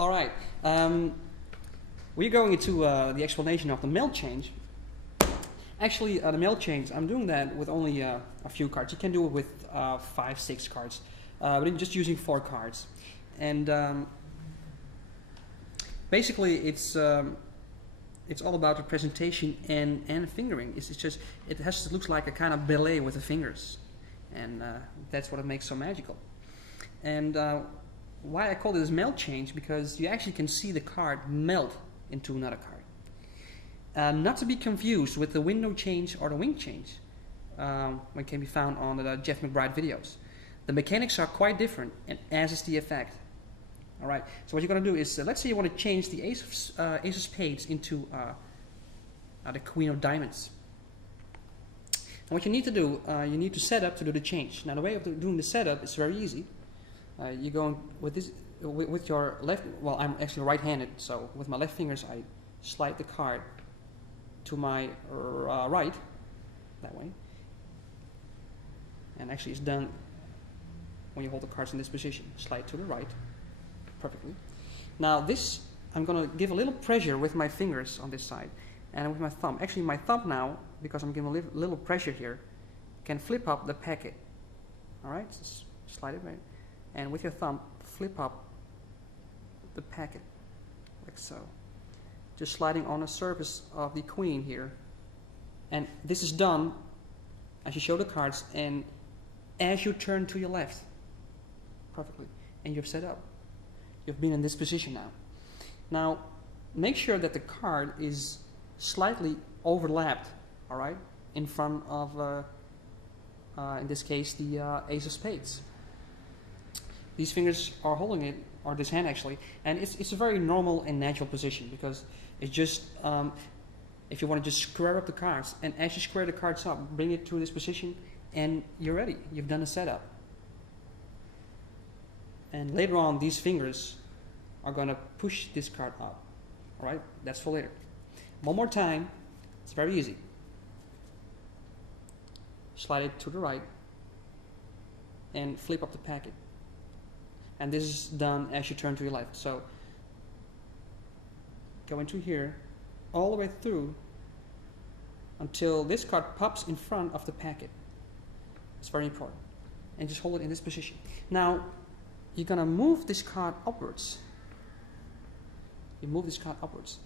Alright, we're going into the explanation of the Meltchange. Actually, the Meltchange, I'm doing that with only a few cards. You can do it with 5, 6 cards, but I'm just using 4 cards. And basically, it's all about the presentation and fingering. It looks like a kind of ballet with the fingers, and that's what it makes so magical. And why I call this Meltchange, because you actually can see the card melt into another card. Not to be confused with the window change or the wing change, when can be found on the Jeff McBride videos. The mechanics are quite different, and as is the effect. Alright, so what you're going to do is, let's say you want to change the ace of spades into the queen of diamonds. And what you need to do, you need to set up to do the change. Now the way of doing the setup is very easy. You go with this with your left. Well, I'm actually right-handed, so with my left fingers I slide the card to my right, that way. And actually, it's done when you hold the cards in this position. Slide to the right, perfectly. Now this, I'm going to give a little pressure with my fingers on this side, and with my thumb. Actually, my thumb now, because I'm giving a little pressure here, can flip up the packet. All right, just slide it right. And with your thumb, flip up the packet, like so. Just sliding on the surface of the queen here. And this is done as you show the cards and as you turn to your left. Perfectly. And you've set up. You've been in this position now. Now, make sure that the card is slightly overlapped, alright, in front of, in this case, the ace of spades. These fingers are holding it, or this hand actually, and it's a very normal and natural position, because it's just, if you want to just square up the cards, and as you square the cards up, bring it to this position, and you're ready. You've done a setup. And later on, these fingers are going to push this card up. Alright, that's for later. One more time, it's very easy. Slide it to the right, and flip up the packet. And this is done as you turn to your left. So go into here, all the way through, until this card pops in front of the packet. It's very important. And just hold it in this position. Now, you're going to move this card upwards. You move this card upwards.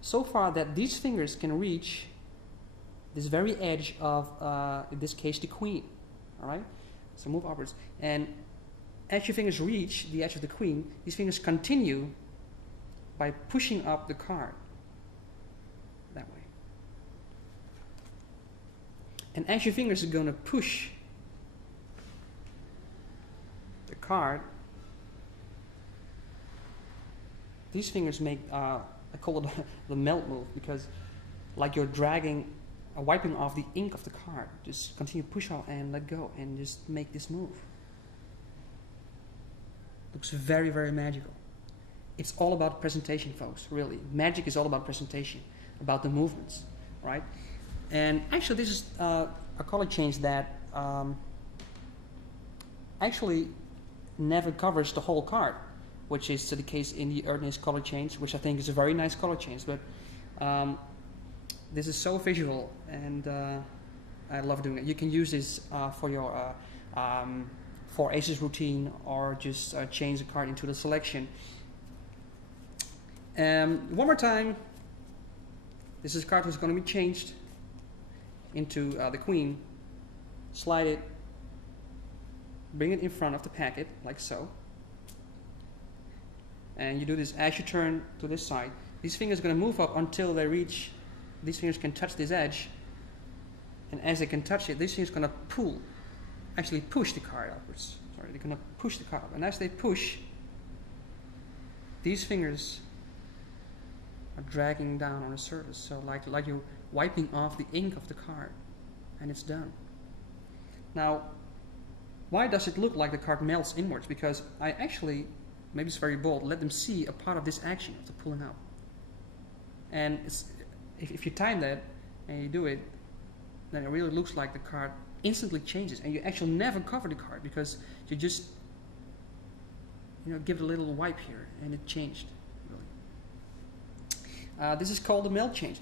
So far that these fingers can reach this very edge of, in this case, the queen. Alright? So move upwards. And as your fingers reach the edge of the queen, these fingers continue by pushing up the card. That way. And as your fingers are going to push the card, these fingers make, I call it the melt move, because like you're dragging, wiping off the ink of the card. Just continue to push out and let go, and just make this move. Looks very, very magical. It's all about presentation, folks, really. Magic is all about presentation, about the movements, right? And actually, this is a color change that actually never covers the whole card, which is the case in the Earnest color change, which I think is a very nice color change. But this is so visual, and I love doing it. You can use this for your 4 aces routine, or just change the card into the selection. One more time. This is a card that's going to be changed into the queen. Slide it, bring it in front of the packet, like so. And you do this as you turn to this side. These fingers are going to move up until they reach, these fingers can touch this edge. And as they can touch it, this fingers are going to pull, actually push the card upwards. Sorry, they're going to push the card up. And as they push, these fingers are dragging down on the surface. So like you're wiping off the ink of the card. And it's done. Now, why does it look like the card melts inwards? Because I actually, maybe it's very bold, let them see a part of this action of the pulling out. And it's, if you time that and you do it, then it really looks like the card instantly changes, and you actually never cover the card, because you just give it a little wipe here, and it changed. Really. This is called the Meltchange.